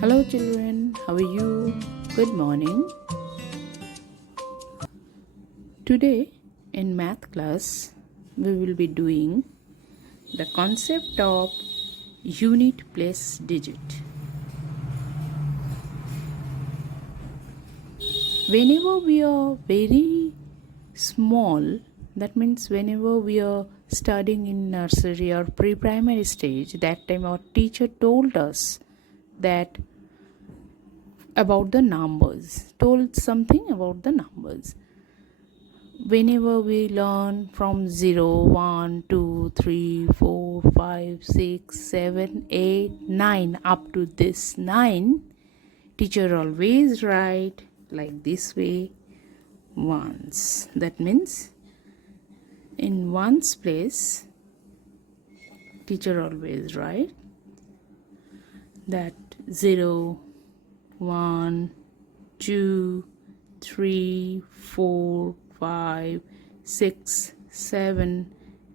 Hello children, how are you? Good morning. Today in math class we will be doing the concept of unit place digit. Whenever we are very small, that means whenever we are studying in nursery or pre-primary stage, that time our teacher told us that about the numbers, told something about the numbers. Whenever we learn from 0, 1, 2, 3, 4, 5, 6, 7, 8, 9 up to this 9, teacher always write like this way, ones. That means in ones place, teacher always write that 0, 1, 2, 3, 4, 5, 6, 7,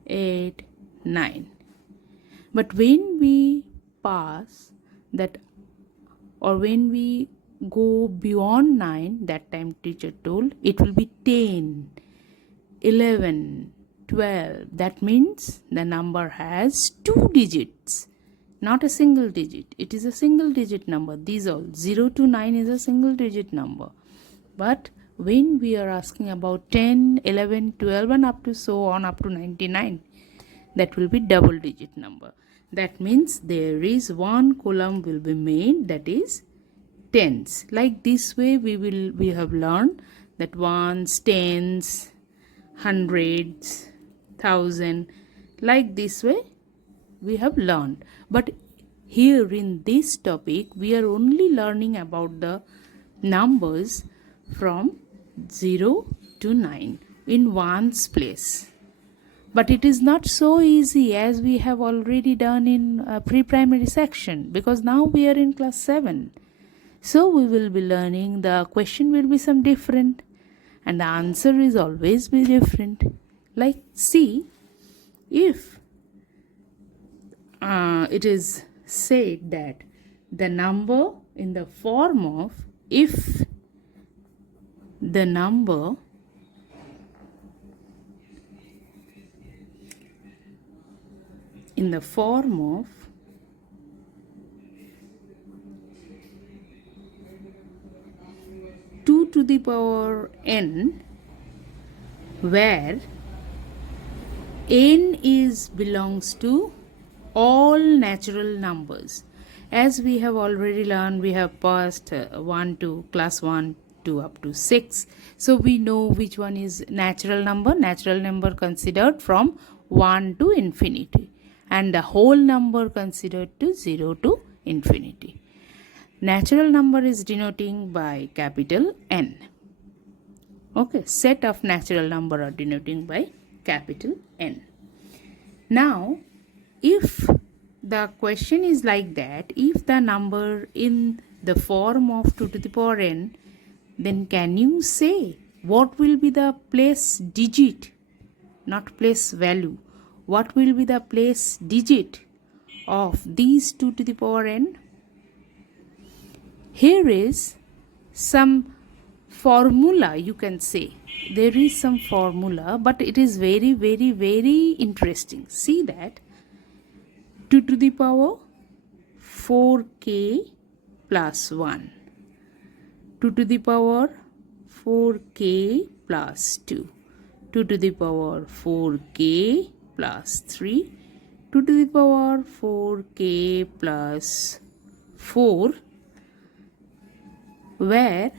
8, 9. But when we pass that, or when we go beyond 9, that time teacher told it will be 10, 11, 12. That means the number has 2 digits, not a single digit. It is a single digit number. These all 0 to 9 is a single digit number. But when we are asking about 10, 11, 12 and up to so on up to 99, that will be double digit number. That means there is one column will be made, that is tens. Like this way we have learned that ones, tens, hundreds, thousand. Like this way we have learned. But here in this topic we are only learning about the numbers from 0 to 9 in ones place. But it is not so easy as we have already done in pre-primary section, because now we are in class 7. So we will be learning, the question will be some different and the answer is always be different. Like see, if it is said that the number in the form of, if the number in the form of two to the power n, where n is belongs to all natural numbers. As we have already learned, we have passed 1 to class 1 to up to 6. So we know which one is natural number considered from 1 to infinity, and the whole number considered to 0 to infinity. Natural number is denoting by capital N. Okay, set of natural number are denoting by capital N. Now, if the question is like that, if the number in the form of 2 to the power n, then can you say what will be the place digit, not place value, what will be the place digit of these 2 to the power n? Here is some formula, you can say. There is some formula, but it is very, very, very interesting. See that 2 to the power 4k plus 1, 2 to the power 4k plus 2, 2 to the power 4k plus 3, 2 to the power 4k plus 4, where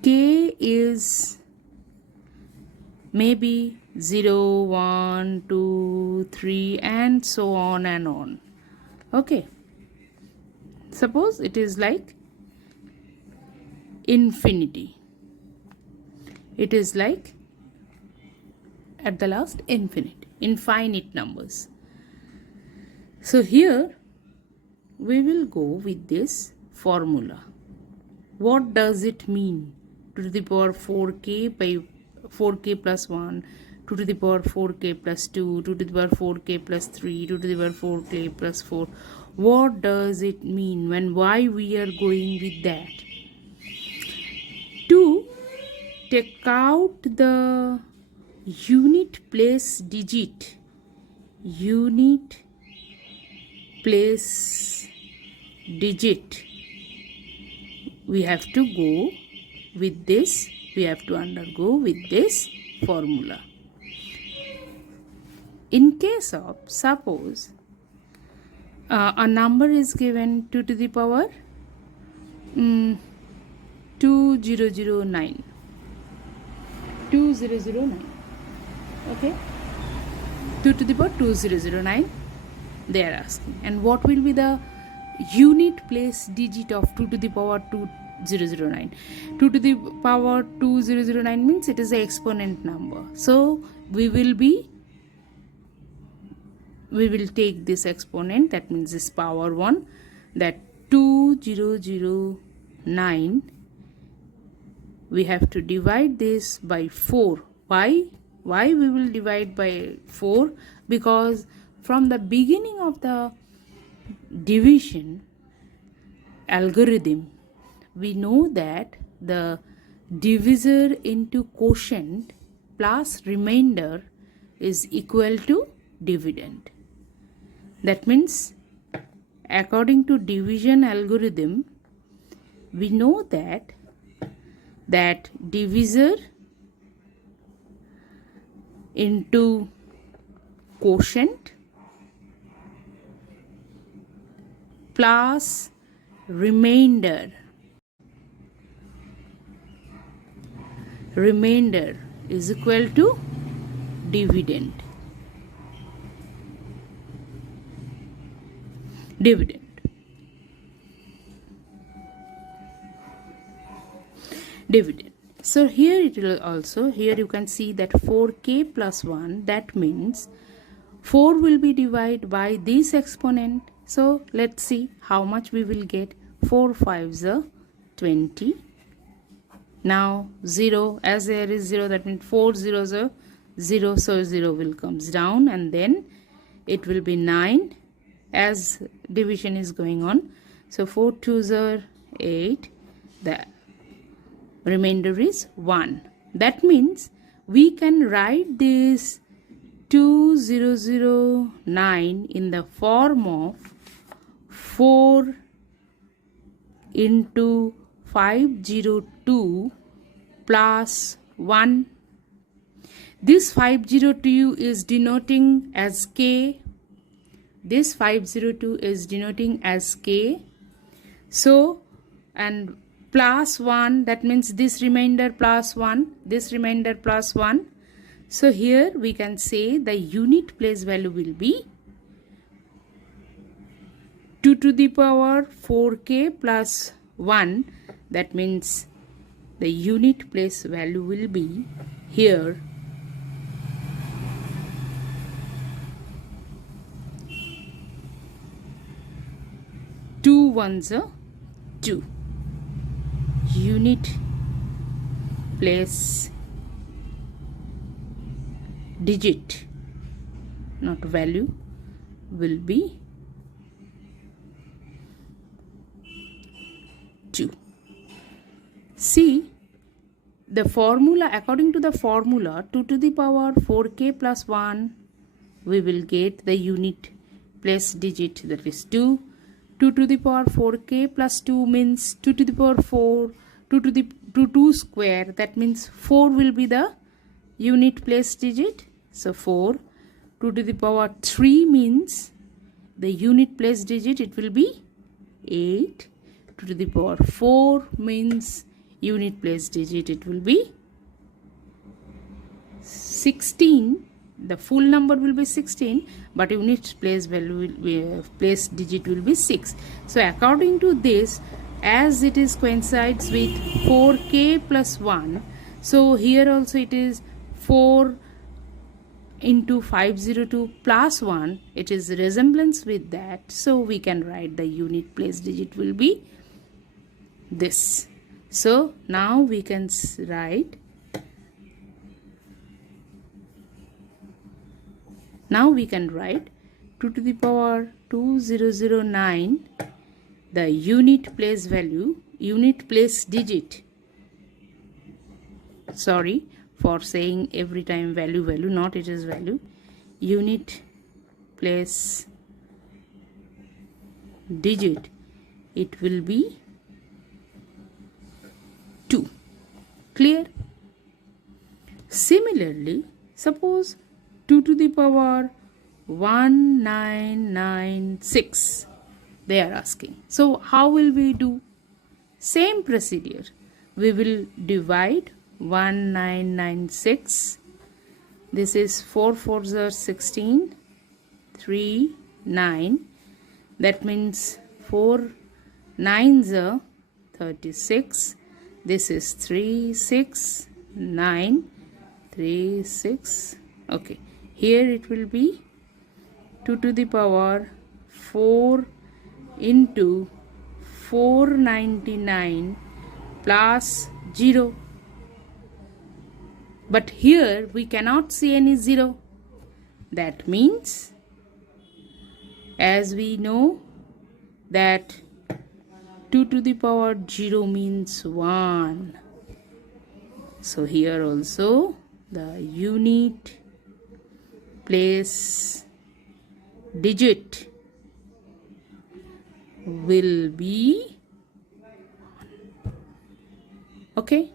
k is maybe 0, 1, 2, 3 and so on and on. Okay, suppose it is like infinity. It is like at the last infinite numbers. So here we will go with this formula. What does it mean? 2 to the power 4k by 4k plus 1, 2 to the power 4k plus 2, 2 to the power 4k plus 3, 2 to the power 4k plus 4. What does it mean and why we are going with that? To take out the unit place digit, we have to go with this, we have to undergo with this formula. In case of, suppose a number is given 2 to the power 2009, okay, 2 to the power 2009 they are asking. And what will be the unit place digit of 2 to the power 2009? 2 to the power 2009 means it is an exponent number, so we will take this exponent, that means this power 1, that 2009 we have to divide this by 4. Why we will divide by 4? Because from the beginning of the division algorithm, we know that the divisor into quotient plus remainder is equal to dividend. That means according to division algorithm, we know that divisor into quotient plus remainder is equal to dividend. So here it will also, here you can see that 4k plus 1, that means 4 will be divided by this exponent. So let's see how much we will get. 4 5s are 20. Now 0, as there is 0, that means 4 zeros are 0, so 0 will comes down, and then it will be 9 as division is going on. So 4 2s are 8, the remainder is 1. That means we can write this 2009 in the form of 4 into 502 plus 1. This 502 is denoting as k. This 502 is denoting as k. So, and plus 1, that means this remainder plus 1, this remainder plus 1. So here we can say the unit place value will be 2 to the power 4k plus 1. That means the unit place value will be here 2 1s are 2. Unit place digit, not value, will be 2. See the formula, according to the formula 2 to the power 4k plus 1, we will get the unit place digit, that is 2. 2 to the power 4k plus 2 means 2 to the power 4, 2 square, that means 4 will be the unit place digit. So 4. 2 to the power 3 means the unit place digit, it will be 8. 2 to the power 4 means unit place digit, it will be 16. The full number will be 16, but unit place value will be, place digit will be 6. So according to this, as it is coincides with 4k plus 1, so here also it is 4 into 502 plus 1, it is resemblance with that, so we can write the unit place digit will be this. So now we can write Now we can write 2 to the power 2009, the unit place value, unit place digit. Sorry for saying every time value, not it is value. Unit place digit, it will be 2. Clear? Similarly, suppose 2 to the power 1996 they are asking. So how will we do? Same procedure. We will divide 1996. This is 4 4s are 16, 3, 9. That means 4 9s are 36. This is 3, 6, 9, 3, 6. Okay. Here it will be 2 to the power 4 into 499 plus 0. But here we cannot see any 0. That means, as we know that 2 to the power 0 means 1. So here also the unit place digit will be 1. Okay.